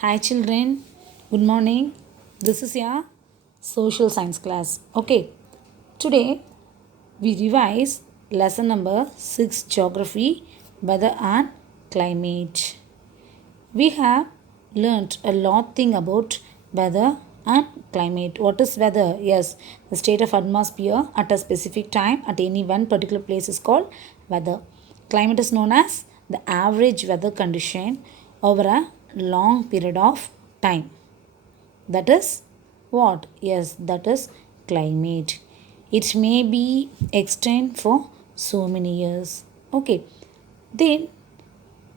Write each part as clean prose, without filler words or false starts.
Hi children, good morning. This is your social science class. Okay, today we revise lesson number 6 geography, weather and climate. We have learnt a lot thing about weather and climate. What is weather? Yes, the state of atmosphere at a specific time at any one particular place is called weather. Climate is known as the average weather condition over a long period of time. That is what? Yes, that is climate. It may be extend for so many years. Okay. Then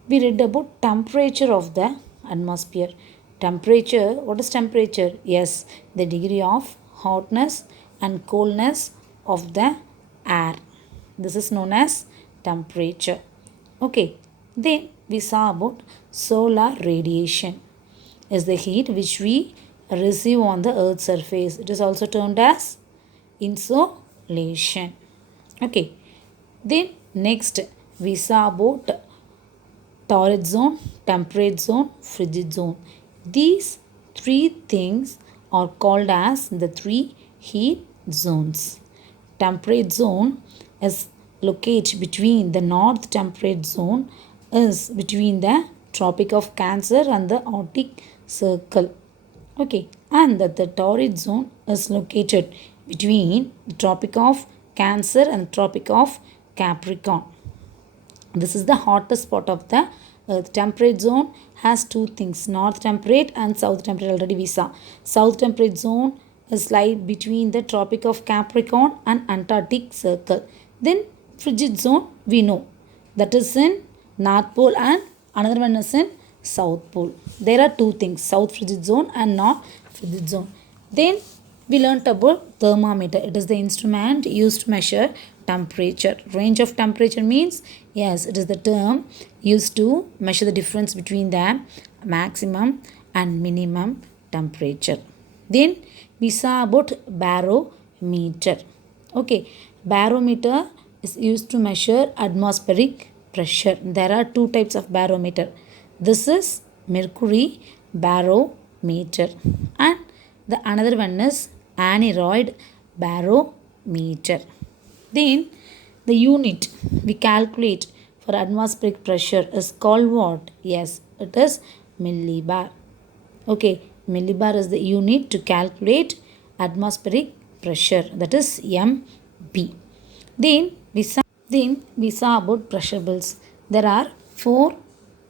we read about temperature of the atmosphere. Temperature, what is temperature? Yes, the degree of hotness and coldness of the air. This is known as temperature. Okay, then we saw about solar radiation is the heat which we receive on the earth's surface. It is also termed as insolation. Okay, then next we saw about torrid zone, temperate zone, frigid zone. These three things are called as the three heat zones. Temperate zone is located between the north temperate zone is between the Tropic of Cancer and the Arctic Circle. Okay, and that the torrid zone is located between the Tropic of Cancer and Tropic of Capricorn. This is the hottest spot of the earth. Temperate zone has two things, north temperate and south temperate. Already we saw. South temperate zone is lie between the Tropic of Capricorn and Antarctic Circle. Then frigid zone we know that is in North Pole and another one is in South Pole. There are two things, south frigid zone and north frigid zone. Then we learnt about thermometer. It is the instrument used to measure temperature. Range of temperature means, yes, it is the term used to measure the difference between the maximum and minimum temperature. Then we saw about barometer. Okay, barometer is used to measure atmospheric pressure. There are two types of barometer. This is mercury barometer and the another one is aneroid barometer. Then the unit we calculate for atmospheric pressure is called what? Yes, it is millibar. Okay, millibar is the unit to calculate atmospheric pressure, that is MB. Then we saw about pressure belts. There are four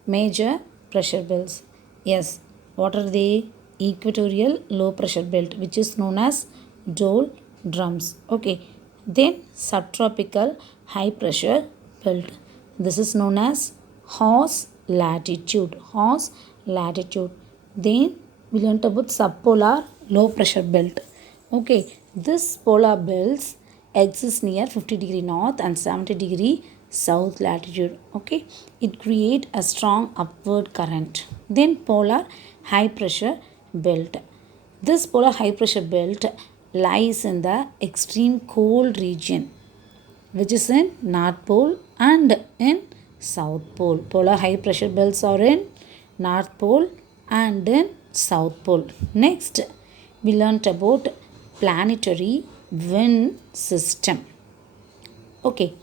major pressure belts. Yes, what are they? Equatorial low pressure belt, which is known as doldrums. Okay, then subtropical high pressure belt. This is known as horse latitude. Horse latitude. Then we learnt about subpolar low pressure belt. Okay, this polar belts exist near 50° north and 70° south latitude. Okay, it create a strong upward current. Then polar high pressure belt. This polar high pressure belt lies in the extreme cold region, which is in North Pole and in South Pole. Polar high pressure belts are in North Pole and in South Pole. Next, we learnt about planetary wind system. Okay,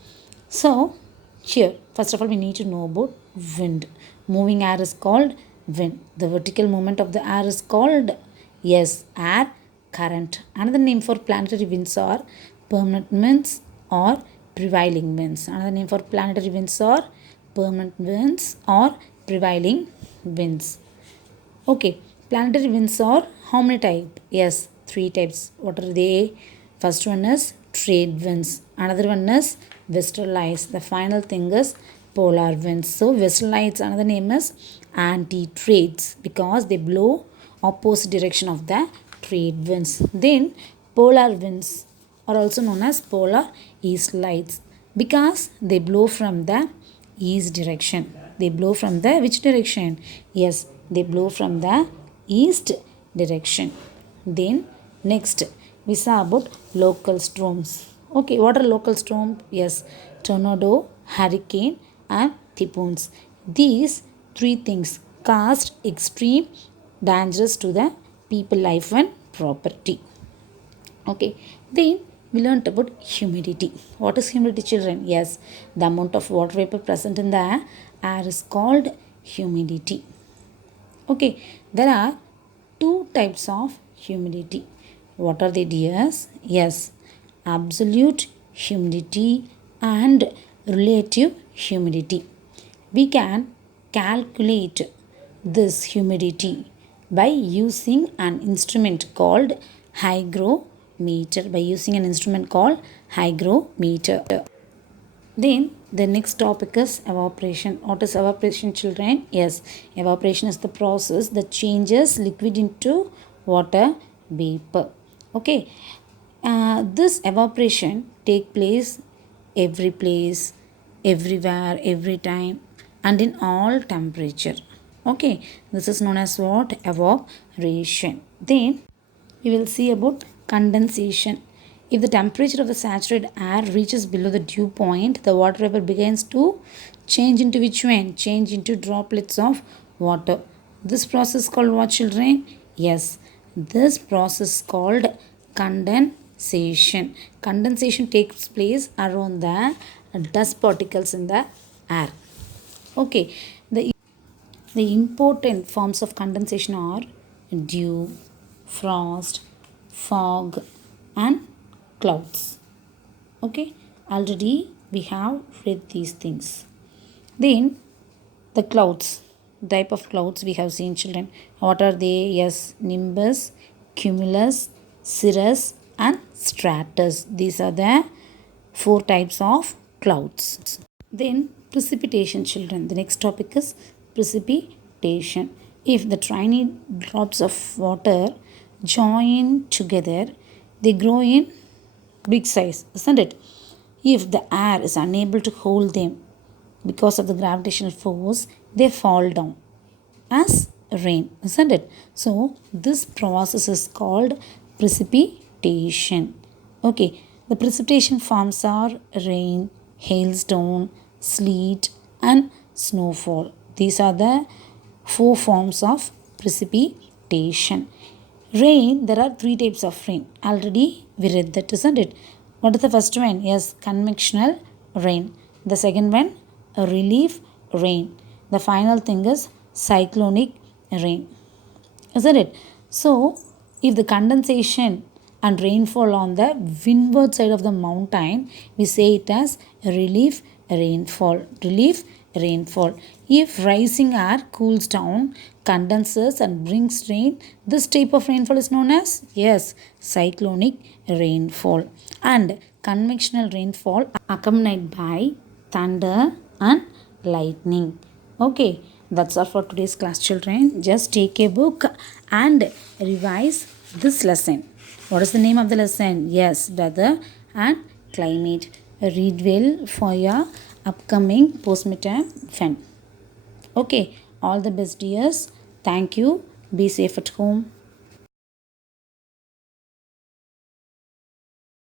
so here, first of all, we need to know about wind. Moving air is called wind. The vertical movement of the air is called, yes, air current. Another name for planetary winds are permanent winds or prevailing winds. Another name for planetary winds are permanent winds or prevailing winds. Okay, planetary winds are how many types? Yes, three types. What are they? First one is trade winds. Another one is westerlies. The final thing is polar winds. So westerlies, another name is anti-trades because they blow opposite direction of the trade winds. Then polar winds are also known as polar east lights because they blow from the east direction. They blow from the which direction? Yes, they blow from the east direction. Then next we saw about local storms. Okay, what are local storms? Yes, tornado, hurricane and typhoons. These three things cause extreme dangerous to the people life and property. Okay, then we learnt about humidity. What is humidity, children? Yes, the amount of water vapor present in the air is called humidity. Okay, there are two types of humidity. What are they, dears? Yes, absolute humidity and relative humidity. We can calculate this humidity by using an instrument called hygrometer. By using an instrument called hygrometer. Then the next topic is evaporation. What is evaporation, children? Yes, evaporation is the process that changes liquid into water vapor. Okay, this evaporation take place, everywhere, every time, and in all temperature. Okay, this is known as what? Evaporation. Then we will see about condensation. If the temperature of the saturated air reaches below the dew point, the water vapor begins to change into which one? Change into droplets of water. This process called what, children? Yes, this process called condensation. Condensation takes place around the dust particles in the air. Okay, the important forms of condensation are dew, frost, fog, and clouds. Okay, already we have read these things. Then the clouds, type of clouds we have seen, children. What are they? Yes, nimbus, cumulus, cirrus, and stratus. These are the four types of clouds. Then precipitation, children. The next topic is precipitation. If the tiny drops of water join together, they grow in big size, isn't it? If the air is unable to hold them because of the gravitational force, they fall down as rain, isn't it? So this process is called precipitation. Okay, the precipitation forms are rain, hailstone, sleet, and snowfall. These are the four forms of precipitation. Rain, there are three types of rain. Already we read that, isn't it? What is the first one? Yes, convectional rain. The second one, a relief rain. The final thing is cyclonic rain. Isn't it? So, if the condensation and rainfall on the windward side of the mountain, we say it as relief rainfall. Relief rainfall. If rising air cools down, condenses and brings rain, this type of rainfall is known as, yes, cyclonic rainfall. And convectional rainfall accompanied by thunder and lightning. Okay, that's all for today's class, children. Just take a book and revise this lesson. What is the name of the lesson? Yes, weather and climate. Read well for your upcoming post-midterm fun. Okay, all the best, dears. Thank you. Be safe at home.